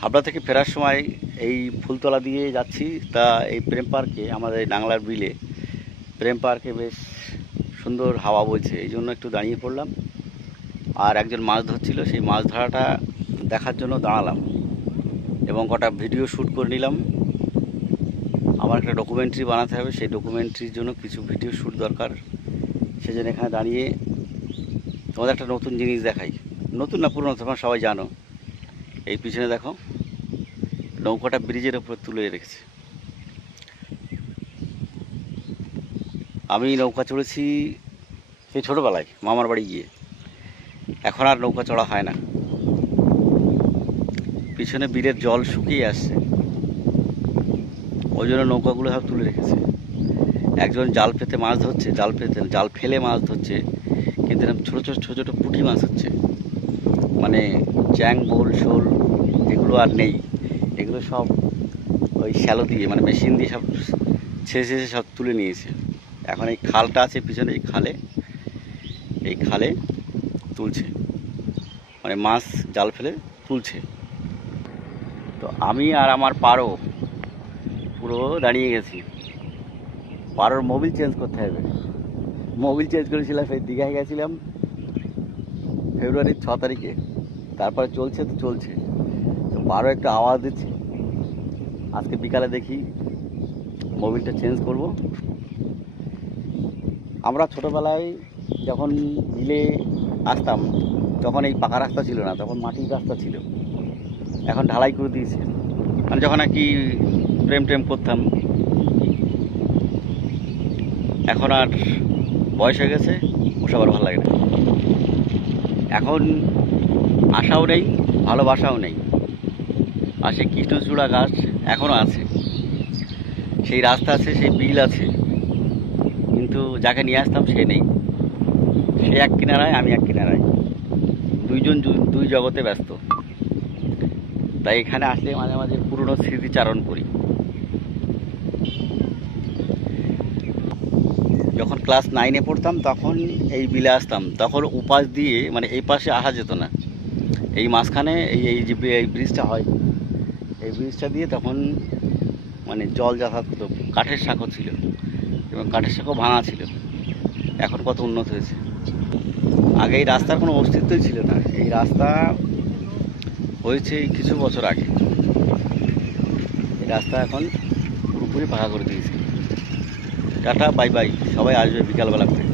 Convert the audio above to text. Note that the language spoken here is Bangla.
হাবড়া থেকে ফেরার সময় এই ফুলতলা দিয়ে যাচ্ছি। তা এই প্রেম পার্কে, আমাদের এই নাংলার বিলে প্রেম পার্কে বেশ সুন্দর হাওয়া বইছে, এই জন্য একটু দাঁড়িয়ে পড়লাম। আর একজন মাছ ধরছিল, সেই মাছ ধরাটা দেখার জন্য দাঁড়ালাম এবং কটা ভিডিও শ্যুট করে নিলাম। আমার একটা ডকুমেন্টারি বানাতে হবে, সেই ডকুমেন্টারির জন্য কিছু ভিডিও শ্যুট দরকার। সেজন্য এখানে দাঁড়িয়ে তোমাদের একটা নতুন জিনিস দেখাই। নতুন না পুরনো, তোমরা সবাই জানো। এই পিছনে দেখো, নৌকাটা ব্রিজের ওপর তুলে রেখেছে। আমি নৌকা চড়েছি সেই ছোটোবেলায় মামার বাড়ি গিয়ে, এখন আর নৌকা চড়া হয় না। পিছনে বিলের জল শুকিয়ে আসছে, ওই জন্য নৌকাগুলো সব তুলে রেখেছে। একজন জাল পেতে মাছ ধরছে, জাল ফেলে মাছ ধরছে, কিন্তু এরকম ছোটো ছোটো ছোটো ছোটো পুঁটি মাছ হচ্ছে, মানে চ্যাং, বোল, শোল এগুলো আর নেই। এগুলো সব ওই শ্যালো দিয়ে, মানে মেশিন দিয়ে সব ছেঁচে সব তুলে নিয়েছে। এখন এই খালটা আছে পিছনে, এই খালে তুলছে, মানে মাছ জাল ফেলে তুলছে। তো আমি আর আমার পারো পুরো দাঁড়িয়ে গেছি। পারোর মোবিল চেঞ্জ করতে হবে। মোবিল চেঞ্জ করেছিলাম, সেই দীঘায় গেছিলাম ফেব্রুয়ারির 6 তারিখে। তারপরে চলছে তো চলছে, তো পারো একটু আওয়াজ দিচ্ছে। আজকে বিকালে দেখি মোবিলটা চেঞ্জ করব। আমরা ছোটোবেলায় যখন বিলে আসতাম, তখন এই পাকা রাস্তা ছিল না, তখন মাটির রাস্তা ছিল, এখন ঢালাই করে দিয়েছে। আমি যখন আর কি প্রেম করতাম, এখন আর বয়স হয়ে গেছে, ওসব আর ভালো লাগে না। এখন আশাও নেই, ভালোবাসাও নেই। আর সেই কৃষ্ণচূড়া গাছ এখনও আছে, সেই রাস্তা আছে, সেই বিল আছে, কিন্তু যাকে নিয়ে আসতাম সে নেই। সে এক কিনারায়, আমি এক কিনারায়, দুইজন দুই জগতে ব্যস্ত। তাই এখানে আসলে মাঝে মাঝে পুরনো স্মৃতিচারণ করি। যখন ক্লাস 9-এ পড়তাম তখন এই বিলে আসতাম, তখন উপাস দিয়ে, মানে এই পাশে আসা যেত না, এই মাঝখানে এই যে এই ব্রিজটা হয়, এই ব্রিজটা দিয়ে তখন মানে জল যাতায়াত করতো। কাঠের সাঁকো ছিল এবং কাঠের সাঁকো ভাঙা ছিল। এখন কত উন্নত হয়েছে। আগে এই রাস্তার কোনো অস্তিত্বই ছিল না, এই রাস্তা হয়েছে কিছু বছর আগে। এই রাস্তা এখন পুরোপুরি পাকা করে দিয়েছে। টাটা, বাই বাই, সবাই আসবে বিকালবেলা করে।